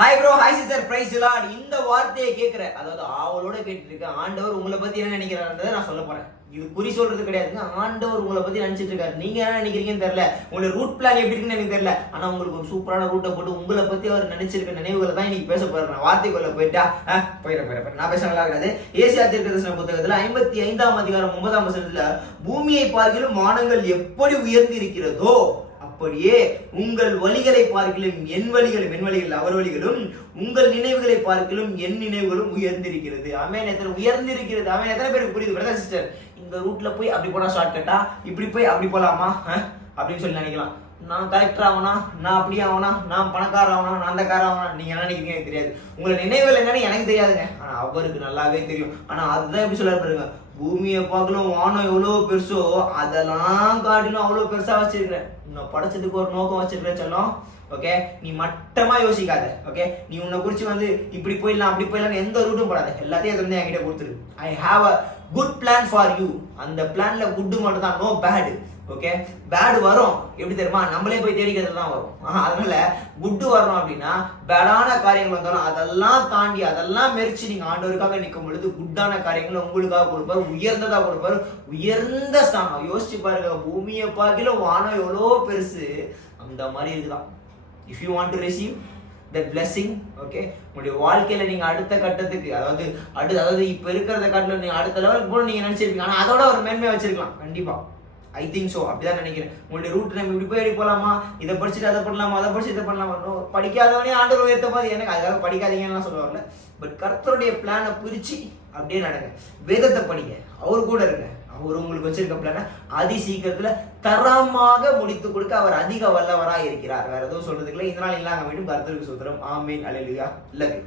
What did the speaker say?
Hi bro, hi sister, praise lord. இந்த வார்த்தையை கேட்கிற, அதாவது ஆவலோட கேட்டுட்டு இருக்க ஆண்டவர் உங்களை பத்தி என்ன நினைக்கிறாருன்றதை நான் சொல்ல போறேன். இது குறி சொல்றது கிடையாதுங்க. ஆண்டவர் உங்களை பத்தி நினைச்சிட்டு இருக்காரு. நீங்க என்ன நினைக்கிறீங்கன்னு தெரியல, உங்களோட ரூட் பிளான் எப்படி இருக்குன்னு எனக்கு தெரியல. ஆனா உங்களுக்கு ஒரு சூப்பரான ரூட்டை போட்டு உங்களை பத்தி அவர் நினைச்சிருக்க நினைவுகளை தான் இன்னைக்கு பேச போறேன். வார்த்தைக்குள்ள போயிட்டா போயிட நான் பேச நல்லா இருக்காது. ஏசியா தீர்க்கதரிசன புத்தகத்துல 55ஆம் அதிகாரம் 9ஆம் வசனத்துல, பூமியை பார்க்கிலும் வானங்கள் எப்படி உயர்ந்து இருக்கிறதோ அப்படியே உங்கள் வழிகளை பார்க்கிலும் என் வழிகள் அவர் வழிகளும், உங்கள் நினைவுகளை பார்க்கிலும் என் நினைவுகளும் உயர்ந்திருக்கிறது. ஆமென். எத்தனை உயர்ந்திருக்கிறது. ஆமென். எத்தனை பேருக்கு புரியுது பிரதர் சிஸ்டர்? இந்த ரூட்ல போய் அப்படி போனா ஷார்ட் கட்டா, இப்படி போய் அப்படி போலாமா அப்படின்னு சொல்லி நினைக்கலாம். நான் கலெக்டர் ஆகனா, நான் அப்படி ஆகனா, நான் பணக்கார ஆகனா, நான் அந்த கார ஆகனா, நீங்க என்ன நினைக்கிறீங்க எனக்கு தெரியாது. உங்களை நினைவுகள் என்னன்னு எனக்கு தெரியாதுங்க, ஆனா அவருக்கு நல்லாவே தெரியும். ஆனா அதுதான் எப்படி சொல்ல பாருங்க, பூமியை பார்க்கணும் வானம் எவ்வளவு பெருசோ அதெல்லாம் காட்டிலும் அவ்வளவு பெருசா வச்சிருக்கிறேன். உன்னை படைச்சதுக்கு ஒரு நோக்கம் வச்சிருக்கிறேன் சொல்லும். ஓகே, நீ மட்டமா யோசிக்காத. ஓகே, நீ உன்னை குறிச்சு இப்படி போயிடலாம் அப்படி போயிடலாம் எந்த ரூட்டும் போடாத. எல்லாத்தையும் அது வந்து என்கிட்ட கொடுத்துரு. I have a good plan for you. அந்த பிளான்ல குட் மட்டும் தான், நோ பேடு. ஓகே, பேடு வரும் எப்படி தெரியுமா, நம்மளே போய் தேடிக்கிறது தான் வரும். அதனால குட்டு வரணும் அப்படின்னா, பேடான காரியங்கள் வந்தாலும் அதெல்லாம் தாண்டி அதெல்லாம் மெரிச்சு நீங்க ஆண்டவருக்காக நிற்கும் பொழுது குட்டான காரியங்களை உங்களுக்காக கொடுப்பாரு, உயர்ந்ததா கொடுப்பாரு, உயர்ந்த ஸ்தானம். யோசிச்சு பாருங்க, பூமியை பார்க்கல வானம் எவ்வளோ பெருசு, அந்த மாதிரி இருக்குதான். If you want to receive that blessing, okay, உங்களுடைய வாழ்க்கையில நீங்க அடுத்த கட்டத்துக்கு, அதாவது இப்ப இருக்கிறத காட்டில நீங்க அடுத்த லெவலுக்கு போல நீங்க நினைச்சிருப்பீங்க. ஆனா அதோட ஒரு மேன்மையை வச்சிருக்கலாம் கண்டிப்பா. ஐ திங்க் ஸோ, அப்படிதான் நினைக்கிறேன். உங்களுடைய ரூட் நம்ம இப்படி போய் போலாமா, இதை படிச்சுட்டு அதை பண்ணலாமா, அதை படிச்சு இதை பண்ணலாமா. படிக்காதவனே ஆண்டவர் உயர்த்த போது எனக்கு அதுக்காக படிக்காதீங்கன்னு சொல்ல வரல. பட் கர்த்தருடைய பிளானை பிரிச்சு அப்படியே நடங்க. வேதத்தை படிங்க, அவரு கூட இருங்க. அவர் உங்களுக்கு வச்சிருக்க பிளான அதி சீக்கிரத்துல தரமாக முடித்து கொடுக்க அவர் அதிக வல்லவராக இருக்கிறார். வேற எதுவும் சொல்றதுக்குள்ள. இதனால் இல்லாம மீண்டும் கர்த்தருக்கு சூத்திரம். ஆமீன். அல்லேலூயா. Love you.